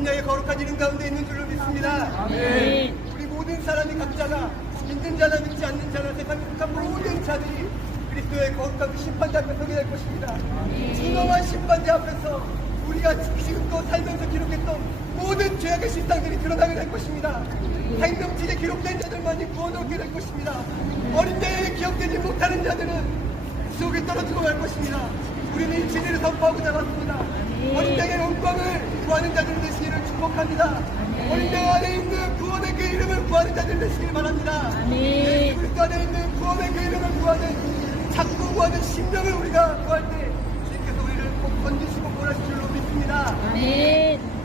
어린 양의 거룩한 이름 가운데 있는 줄로 믿습니다. 아멘. 우리 모든 사람이 각자가 믿는 자나 믿지 않는 자나 속한 모든 자들이 그리스도의 거룩한 그 심판대 앞에 서게 될 것입니다. 진엄한 심판대 앞에서 우리가 지금도 살면서 기록했던 모든 죄악의 실상들이 드러나게 될 것입니다. 생명책에 기록된 자들만이 구원을 얻게 될 것입니다. 어린 자에 기억되지 못하는 자들은 지옥에 떨어지고 말 것입니다. 우리는 이 진리를 선포하고 나갔습니다. 어린 양의 영광을 구하는 자들 되시기를 축복합니다. 어린 양 안에 있는 구원의 그 이름을 구하는 자들 되시기를 바랍니다. 아멘. 그리스도 안에 있는 구원의 그 이름을 구하는 자꾸 구하는 심령을 우리가 구할 때 주님께서 우리를 꼭 건지시고 보내실 줄로 믿습니다. 아멘.